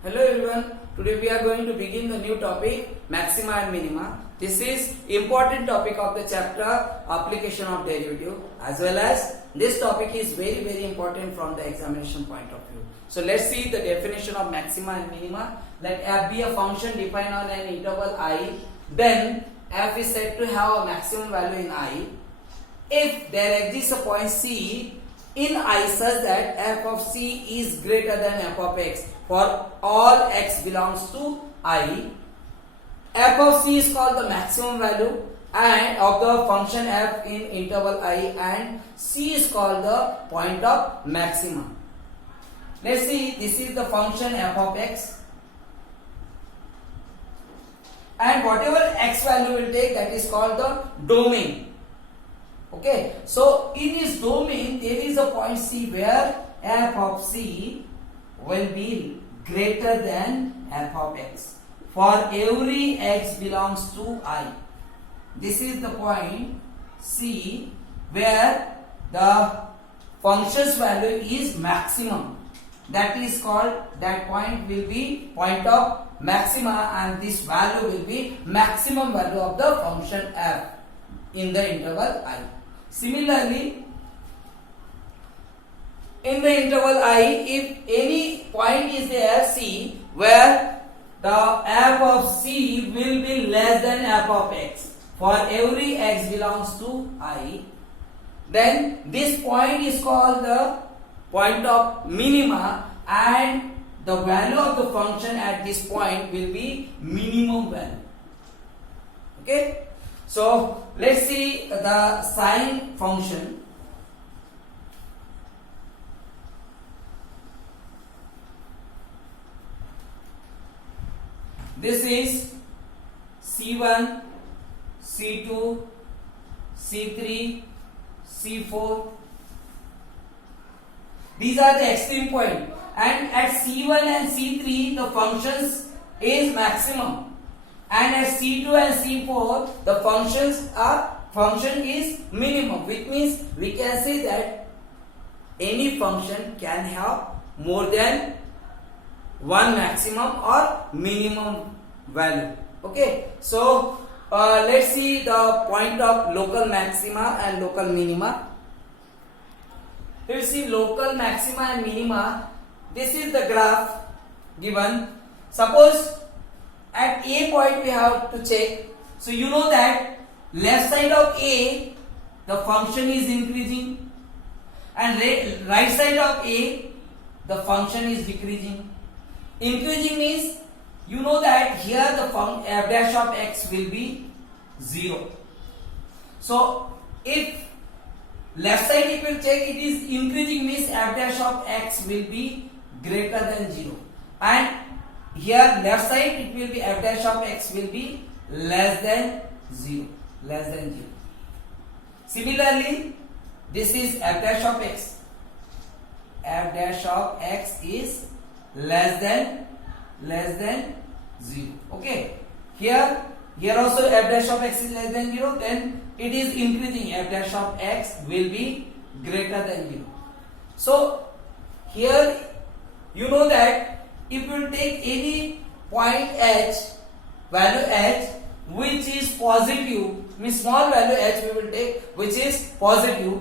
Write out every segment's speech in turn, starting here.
Hello everyone, today we are going to begin the new topic maxima and minima. This is important topic of the chapter application of derivative, as well as this topic is very important from the examination point of view. So let's see the definition of maxima and minima. Let f be a function defined on an interval I, then f is said to have a maximum value in I if there exists a point C in I such that f of C is greater than f of x for all x belongs to I. F of C is called the maximum value and of the function f in interval I, and C is called the point of maxima. Let's see, this is the function f of x, and whatever x value will take, that is called the domain. Okay, so in this domain there is a point C where f of C will be greater than f of x for every x belongs to I. This is the point C where the function's value is maximum. That is called, that point will be point of maxima, and this value will be maximum value of the function f in the interval I. Similarly, in the interval I, if any point is there C where the f of C will be less than f of x for every x belongs to I, then this point is called the point of minima, and the value of the function at this point will be minimum value. Okay, so let's see the sine function. This is C1, C2, C3, C4. These are the extreme point, and at C1 and C3 the functions is maximum, and at C2 and C4 the function is minimum, which means we can say that any function can have more than one maximum or minimum value. Okay, so let's see the point of local maxima and local minima. Here you see local maxima and minima. This is the graph given. Suppose at A point we have to check. So you know that left side of A the function is increasing, and right side of A the function is decreasing. Increasing means you know that here the f dash of x will be 0. So if left side if you check, it is increasing means f dash of x will be greater than 0, and here left side it will be f dash of x will be less than 0. Similarly, this is f dash of x. F dash of x is less than 0. Okay, here also f dash of x is less than 0, then it is increasing, f dash of x will be greater than 0. So here you know that if you take any point h, value h which is positive, means small value h we will take which is positive,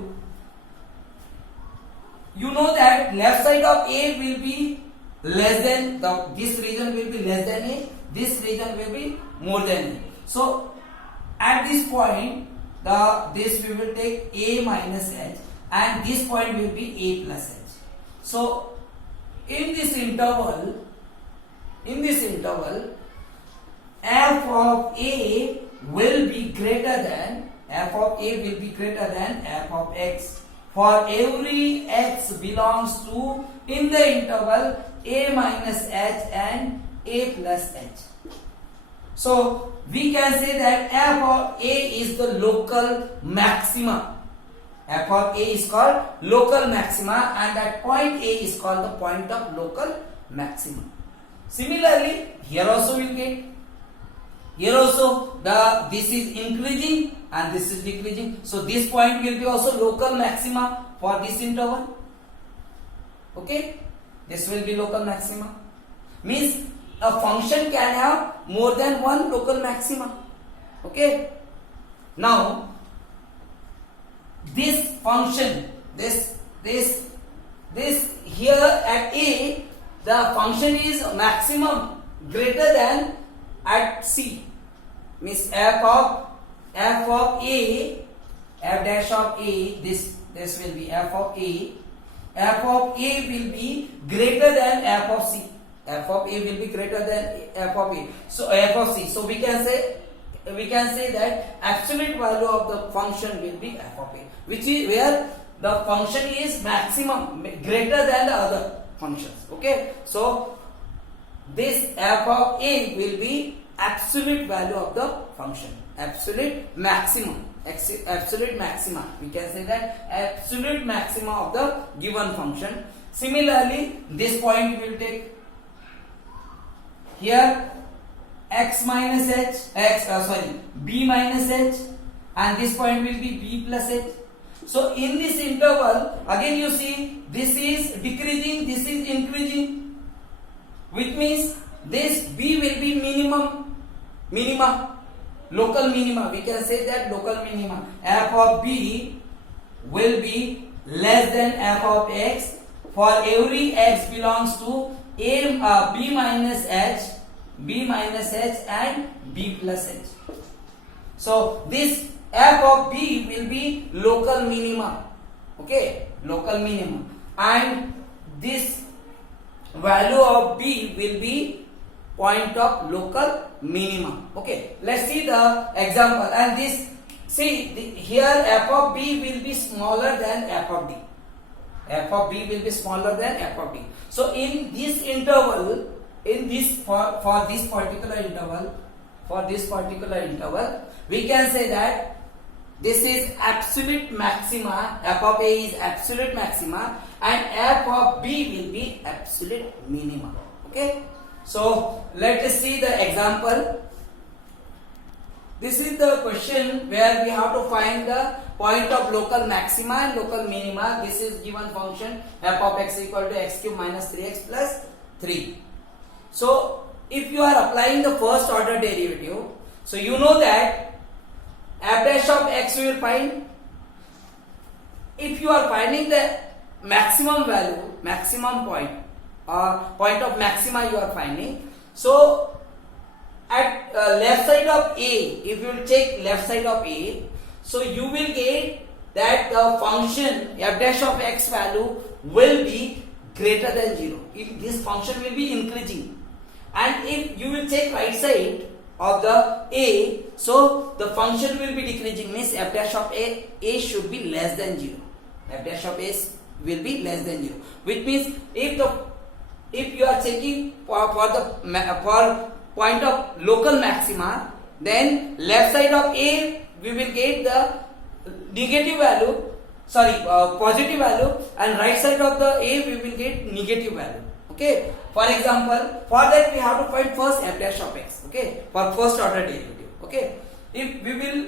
you know that left side of A will be less than this region will be less than A, this region will be more than A. So at this point this we will take A minus h, and this point will be A plus h. So in this interval f of A will be greater than f of x for every x belongs to in the interval A minus h and A plus h. So we can say that f of A is the local maxima. F of A is called local maxima, and that point A is called the point of local maxima. Similarly, here also we will get, here also this is increasing and this is decreasing. So this point will be also local maxima for this interval. Okay, this will be local maxima. Means a function can have more than one local maxima. Okay. Now this function, this here at A, the function is maximum greater than at C. Means f dash of A, this will be f of A will be greater than f of C. F of A will be greater than f of A. So f of C. So we can say that absolute value of the function will be f of A, which is where the function is maximum greater than the other functions. Okay. So this f of A will be absolute value of the function, absolute maximum, absolute maxima. We can say that absolute maxima of the given function. Similarly, this point we will take here x minus h, b minus h, and this point will be b plus h. So in this interval, again you see this is decreasing, this is increasing, which means this b will be minima, local minima. We can say that local minima. F of b will be less than f of x for every x belongs to b minus h, and b plus h. So this f of b will be local minima. Okay, local minima, and this value of b will be point of local minima. Okay, let's see the example. And this, here f of b will be smaller than f of d. F of b will be smaller than f of d. So in this interval, for this particular interval, we can say that this is absolute maxima. F of A is absolute maxima, and f of b will be absolute minima. Okay. So let us see the example. This is the question where we have to find the point of local maxima and local minima. This is given function f of x equal to x cube minus 3x plus 3. So if you are applying the first order derivative, so you know that f dash of x we will find. If you are finding the maximum value, maximum point, point of maxima you are finding. So at left side of A, if you will take left side of A, so you will get that the function f dash of x value will be greater than 0. If this function will be increasing, and if you will take right side of the A, so the function will be decreasing, means f dash of A should be less than 0. F dash of A will be less than 0, which means if you are checking for point of local maxima, then left side of A we will get the negative value, positive value, and right side of the A we will get negative value. Okay. For example, for that we have to find first f dash of x. Okay. For first order derivative. Okay. If we will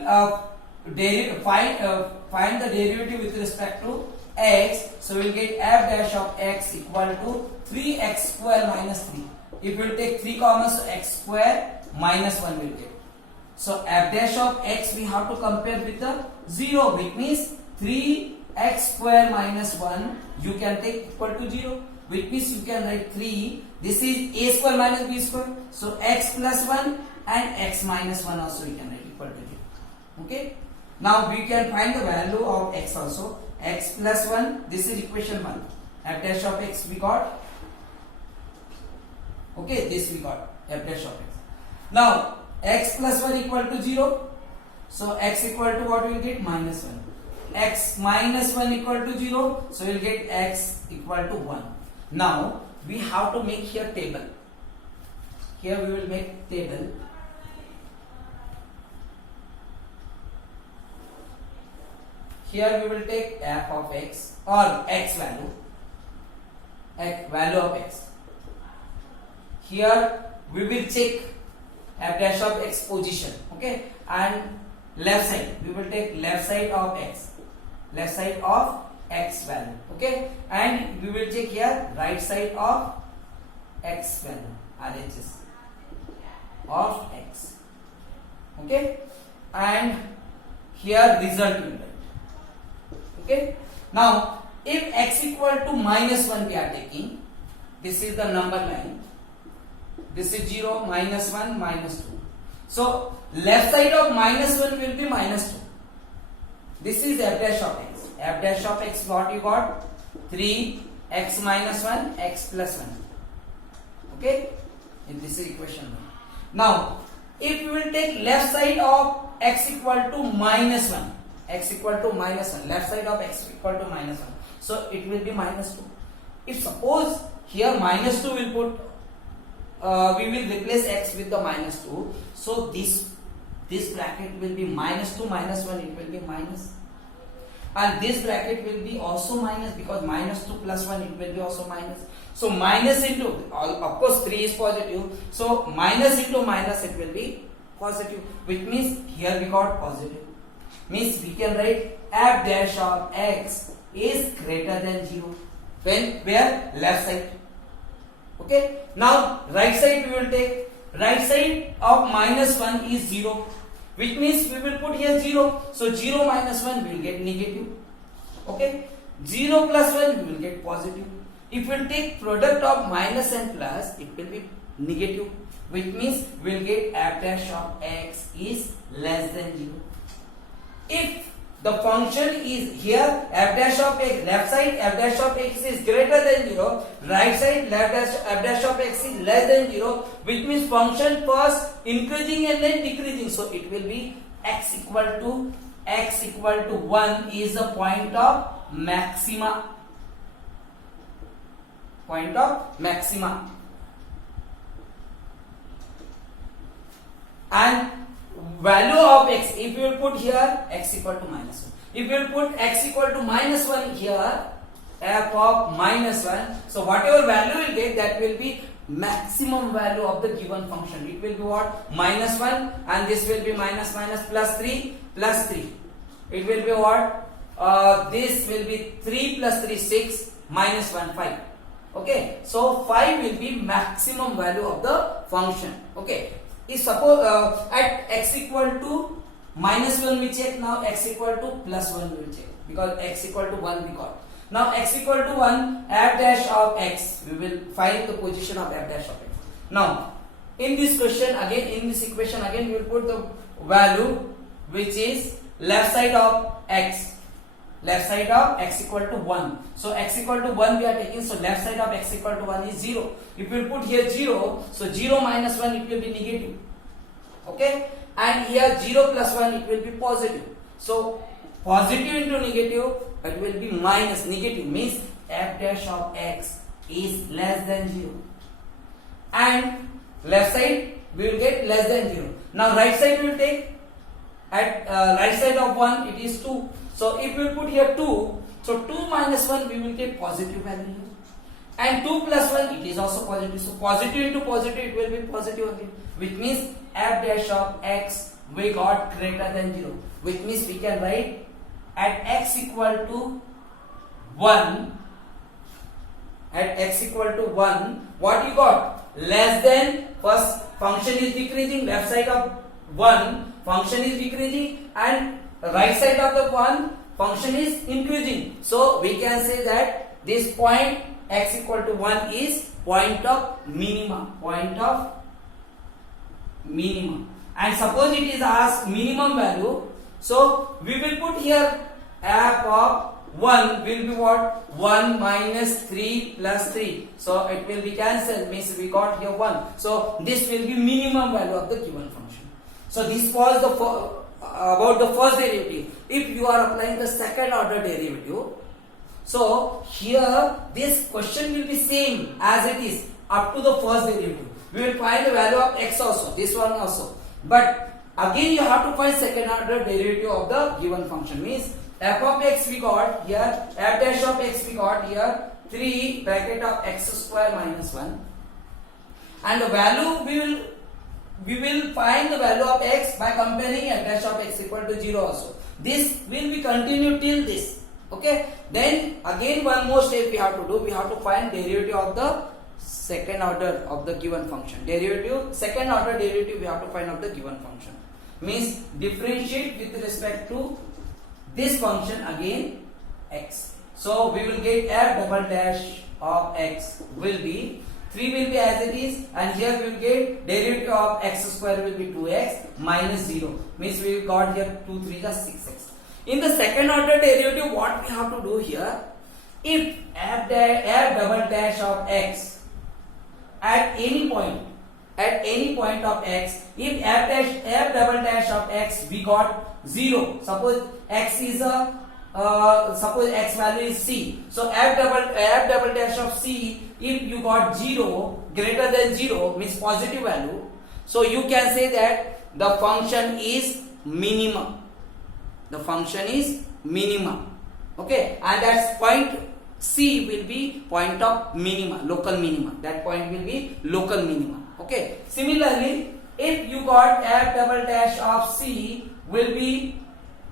find the derivative with respect to x, so we will get f dash of x equal to 3x square minus 3. If we will take 3 comma, so x square minus 1 will get. So f dash of x we have to compare with the 0, which means 3x square minus 1 you can take equal to 0, which means you can write 3. This is a square minus b square, so x plus 1 and x minus 1 also we can write equal to 0. Okay. Now we can find the value of x also. X plus 1, this is equation 1. F dash of x we got. Okay, this we got f dash of x. Now x plus 1 equal to 0. So x equal to what we will get? Minus 1. X minus 1 equal to 0. So we will get x equal to 1. Now we have to make here table. Here we will make table. Here we will take f of x or x value of x. Here we will check f dash of x position. Okay, and left side we will take left side of x value. Okay, and we will check here right side of x value. RHS of x. Okay, and here result will write. Okay, now if x equal to -1 we are taking, this is the number line, this is 0, -1, -2. So left side of -1 will be -2. This is f dash of x. F dash of x, what you got? 3 x minus 1 x plus 1. Okay, and this is equation 1. Now if we will take left side of x equal to -1, x equal to -1, left side of x equal to -1, so it will be -2. If suppose here -2 will put, we will replace x with the -2, so this bracket will be -2 -1, it will be minus, and this bracket will be also minus, because -2 plus 1 it will be also minus. So minus into, of course 3 is positive, so minus into minus it will be positive, which means here we got positive, means we can write f dash of x is greater than 0 when where left side. Okay, now right side we will take, right side of -1 is 0, which means we will put here 0, so 0 minus 1 will get negative. Okay, 0 plus 1 we will get positive. If we will take product of minus and plus, it will be negative, which means we will get f dash of x is less than 0. If the function is here f dash of x, left side f dash of x is greater than 0, right side f dash of x is less than 0, which means function first increasing and then decreasing, so it will be x equal to 1 is the point of maxima. Point of maxima. And value of x, if you will put here x equal to -1, if you will put x equal to -1 here, f of -1, so whatever value you will get, that will be maximum value of the given function. It will be what? -1, and this will be minus plus 3 plus 3. It will be what? This will be 3 plus 3 6 minus 1 5. Okay, so 5 will be maximum value of the function. Okay, if suppose at x equal to -1 we check, now x equal to +1 we will check, because x equal to 1 we got. Now x equal to 1, f dash of x, we will find the position of f dash of x. Now in this question again, in this equation again, we will put the value which is left side of x, left side of x equal to 1. So x equal to 1 we are taking, so left side of x equal to 1 is 0. If we put here 0, so 0 minus 1 it will be negative. Okay, and here 0 plus 1 it will be positive. So positive into negative, it will be minus. Negative means f dash of x is less than 0, and left side we will get less than 0. Now right side we will take, at right side of 1 it is 2. So if we put here 2, so 2 minus 1 we will get positive value, and 2 plus 1 it is also positive. So positive into positive it will be positive again, which means f dash of x we got greater than 0, which means we can write at x equal to 1, at x equal to 1, what you got? Less than, first function is decreasing, left side of 1 function is decreasing, and right side of the 1 function is increasing. So we can say that this point x equal to 1 is point of minima, point of minimum. And suppose it is asked minimum value, so we will put here f of 1 will be what? 1 minus 3 plus 3. So it will be cancelled, means we got here 1. So this will be minimum value of the given function. So this was the about the first derivative. If you are applying the second order derivative, so here this question will be same as it is up to the first derivative. We will find the value of x also, this one also. But again you have to find second order derivative of the given function, means f of x we got here, f dash of x we got here 3 bracket of x square minus 1, and the value we will find the value of x by comparing f dash of x equal to 0 also. This will be continued till this. Okay, then again one more step we have to do, we have to find derivative of the second order of the given function. Derivative, second order derivative we have to find out the given function. Means differentiate with respect to this function again x. So we will get f double dash of x will be 3 will be as it is, and here we will get derivative of x square will be 2x minus 0. Means we got here 2 3 is 6x. In the second order derivative, what we have to do here? If f double dash of x at any point of x, if f double dash of x we got 0. Suppose x is a suppose x value is c. So f double dash of c, if you got 0 greater than 0 means positive value, so you can say that the function is minimum. The function is minimum. Okay, and that point c will be point of minima, local minima. That point will be local minima. Okay. Similarly, if you got f double dash of c will be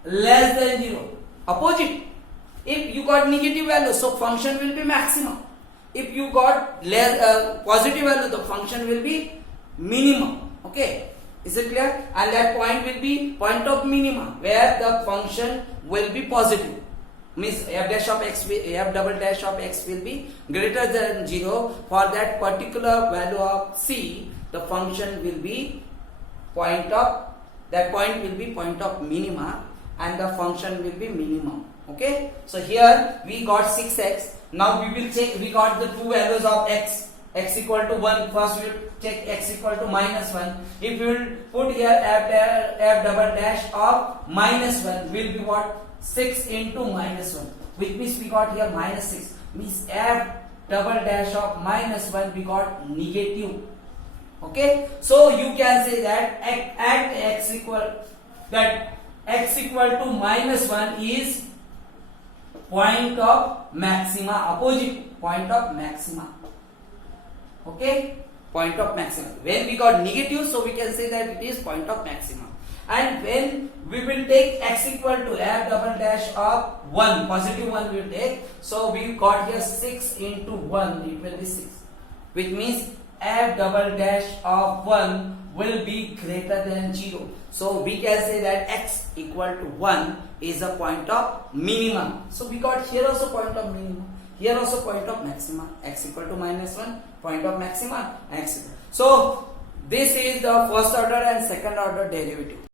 less than 0. Opposite. If you got negative value, so function will be maximum. If you got less positive value, the function will be minimum. Okay, is it clear? And that point will be point of minima, where the function will be positive. Means f double dash of x will be greater than 0. For that particular value of c, the function will be point of minima, and the function will be minimum. Okay, so here we got 6x. Now we will check, we got the two values of x equal to 1. First we will check x equal to minus 1. If we will put here f double dash of minus 1 will be what? 6 into minus 1, which means we got here minus 6. Means f double dash of minus 1 we got negative. Okay, so you can say that at x equal to minus 1 is point of maxima, opposite point of maxima. Okay, point of maxima. When we got negative, so we can say that it is point of maxima. And when we will take x equal to f double dash of 1, positive 1 we will take, so we got here 6 into 1, it will be 6, which means f double dash of 1 will be greater than 0. So we can say that x equal to 1 is a point of minimum. So we got here also point of minimum, here also point of maxima. X equal to minus 1, point of maxima, x equal. So this is the first order and second order derivative.